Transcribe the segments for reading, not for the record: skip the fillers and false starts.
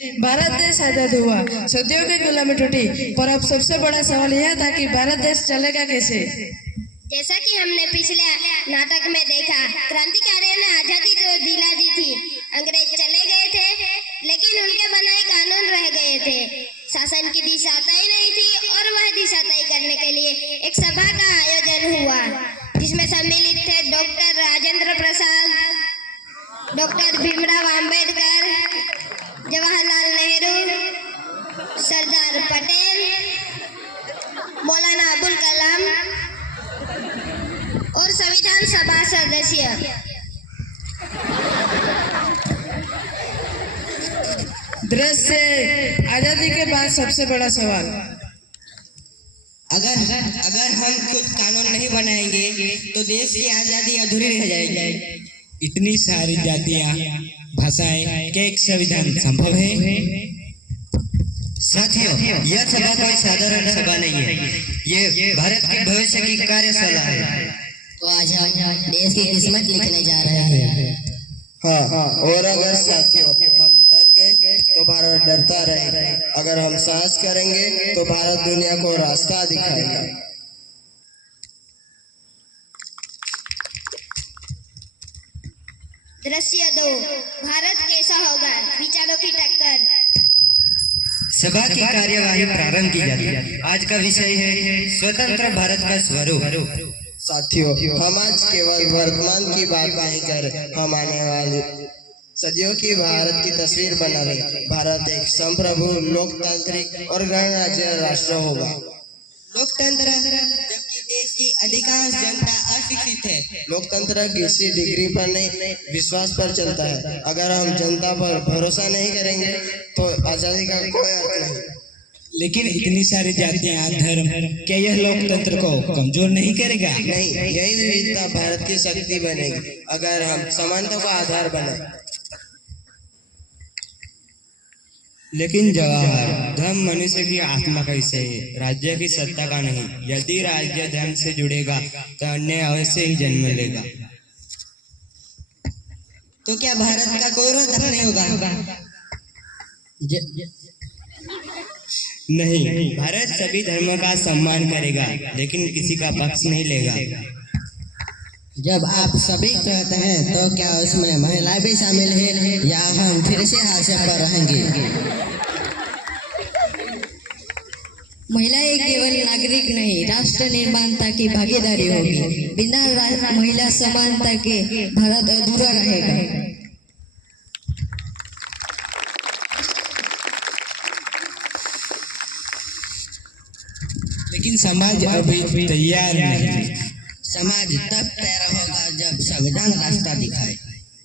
भारत देश आजाद हुआ, सदियों की गुलामी टूटी, पर अब सबसे बड़ा सवाल यह था कि भारत देश चलेगा कैसे। जैसा कि हमने पिछले नाटक में देखा, क्रांतिकारियों ने आजादी तो दिला दी थी। अंग्रेज चले गए थे, लेकिन उनके बनाए कानून रह गए थे। शासन की दिशा तय नहीं थी और वह दिशा तय करने के लिए एक सभा का आयोजन हुआ, जिसमें सम्मिलित थे डॉक्टर राजेंद्र प्रसाद, डॉक्टर भीमराव अंबेडकर, जवाहरलाल नेहरू, सरदार पटेल, मौलाना अबुल कलाम और संविधान सभा सदस्य। देश से आजादी के बाद सबसे बड़ा सवाल, अगर हम खुद कानून नहीं बनाएंगे तो देश की आजादी अधूरी रह जाएगी। इतनी सारी जातियां, भाषाएं, क्या एक संविधान संभव है? साथियों, यह सभा कोई साधारण सभा नहीं है, ये भारत के भविष्य की कार्यशाला है। तो आज हम देश की किस्मत लिखने जा रहे हैं। हाँ, और अगर साथियों हम डर गए तो भारत डरता रहेगा। अगर हम साहस करेंगे तो भारत दुनिया को रास्ता दिखाएगा। दृश्य 2, भारत कैसा होगा, विचारों की टक्कर। सभा की कार्यवाही प्रारंभ की जाती है। आज का विषय है स्वतंत्र भारत का स्वरूप। साथियों, हम आज केवल वर्तमान की बात नहीं कर रहे, हम आने वाली सदियों की भारत की तस्वीर बना रहे। भारत एक संप्रभु, लोकतांत्रिक और गणराज्य राष्ट्र होगा। लोकतंत्र, जबकि देश की अधिकांश जनता अशिक्षित है। लोकतंत्र किसी डिग्री पर नहीं, विश्वास पर चलता है। अगर हम जनता पर भरोसा नहीं करेंगे तो आजादी का कोई अर्थ नहीं। लेकिन इतनी सारी जातियां, धर्म, क्या यह लोकतंत्र को कमजोर नहीं करेगा? नहीं, यही विविधता भारत की शक्ति बनेगी, अगर हम समानता का आधार बने। लेकिन जवाहर, धर्म मनुष्य की आत्मा का हिस्सा है, राज्य की सत्ता का नहीं। यदि राज्य धर्म से जुड़ेगा तो अन्य अवश्य ही जन्म लेगा। तो क्या भारत का गौरव धर्म नहीं होगा? नहीं, भारत सभी धर्मों का सम्मान करेगा, लेकिन किसी का पक्ष नहीं लेगा। जब आप सभी कहते हैं तो क्या उसमें महिलाएं भी शामिल हैं या हम फिर से हाशिए पर रहेंगे? महिलाएं केवल नागरिक नहीं, राष्ट्र निर्माता की भागीदारी होगी। बिना महिला समानता के भारत अधूरा रहेगा। लेकिन समाज अभी तैयार नहीं। समाज तब तैयार होगा जब संविधान रास्ता दिखाए।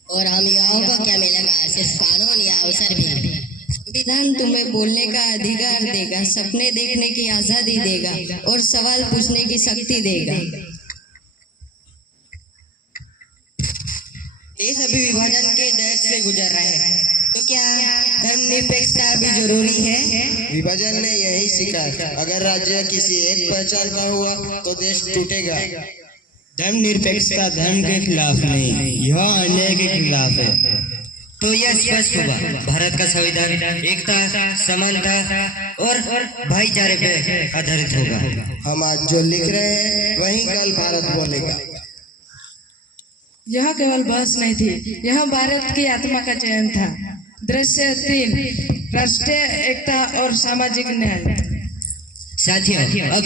और हम युवाओं को क्या मिलेगा? सिर्फ कानून या अवसर भी? संविधान तुम्हें बोलने का अधिकार देगा, सपने देखने की आजादी देगा और सवाल पूछने की शक्ति देगा। देश अभी विभाजन के दौर से गुजर रहे हैं, तो क्या धर्मनिरपेक्षता भी जरूरी है? विभाजन ने यही सिखा, अगर राज्य किसी एक पहचान का हुआ तो देश टूटेगा। धर्मनिरपेक्षता धर्म के खिलाफ नहीं, यह अन्याय के खिलाफ है। तो यह स्पष्ट होगा, भारत का संविधान एकता, समानता और भाईचारे पर आधारित होगा। हम आज जो लिख रहे हैं वही कल भारत बोलेगा। यह केवल बहस नहीं थी, यह भारत की आत्मा का चयन था। दृश्य 3, राष्ट्रीय एकता और सामाजिक न्याय। साथियों, अब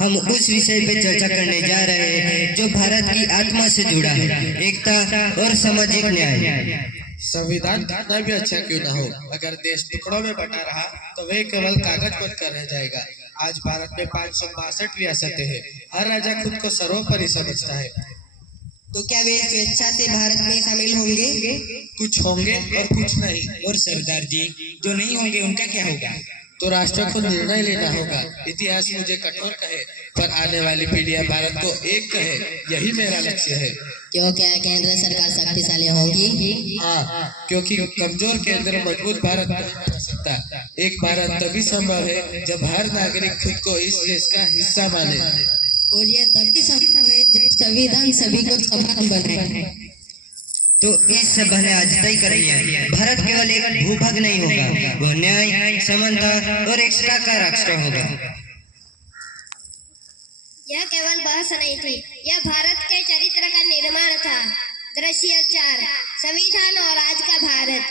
हम उस विषय पे चर्चा करने जा रहे हैं जो भारत की आत्मा से जुड़ा है, एकता और सामाजिक न्याय। संविधान कितना भी अच्छा क्यों ना हो, अगर देश टुकड़ों में बटा रहा तो वह केवल कागज पर कर रह जाएगा। आज भारत में 562 रियासतें हैं, हर राज्य खुद को सर्वोपरि समझता है। तो क्या वे स्वेच्छा से भारत में शामिल होंगे? कुछ होंगे और कुछ नहीं। और सरदार जी, जो नहीं होंगे उनका क्या होगा? तो राष्ट्र को निर्णय लेना होगा। इतिहास मुझे कठोर कहे पर आने वाली पीढ़ियां भारत को एक कहे, यही मेरा लक्ष्य है। क्यों क्या केंद्र सरकार शक्तिशाली होगी? हाँ, क्योंकि कमजोर केंद्र मजबूत भारत नहीं बना सकता। एक भारत तभी संभव है जब हर नागरिक खुद को इस देश का हिस्सा माने। और यह तभी संभव है जब संविधान सभी को समान बनाए। तो इस सभा ने आज तय कर लिया है, भारत केवल एक भूभाग नहीं होगा, वह न्याय, समानता और एक साकार राष्ट्र होगा। यह केवल बहस नहीं थी, यह भारत के चरित्र का निर्माण था। दृश्य 4, संविधान और आज का भारत।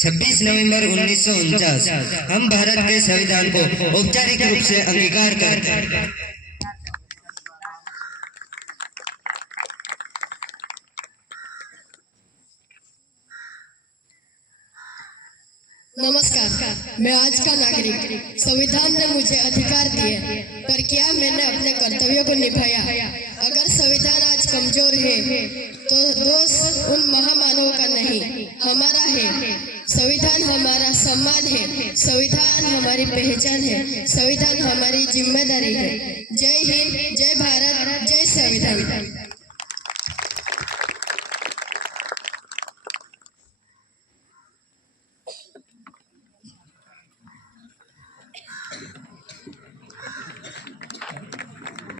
26 नवंबर 1949 हम भारत के संविधान को औपचारिक रूप से अंगीकार करते हैं। नमस्कार, मैं आज का नागरिक। संविधान ने मुझे अधिकार दिए, पर क्या मैंने अपने कर्तव्यों को निभाया? अगर संविधान आज कमजोर है तो दोष उन महामानवों का नहीं, हमारा है। संविधान हमारा सम्मान है, संविधान हमारी पहचान है, संविधान हमारी जिम्मेदारी है। जय हिंद, जय भारत, जय संविधान।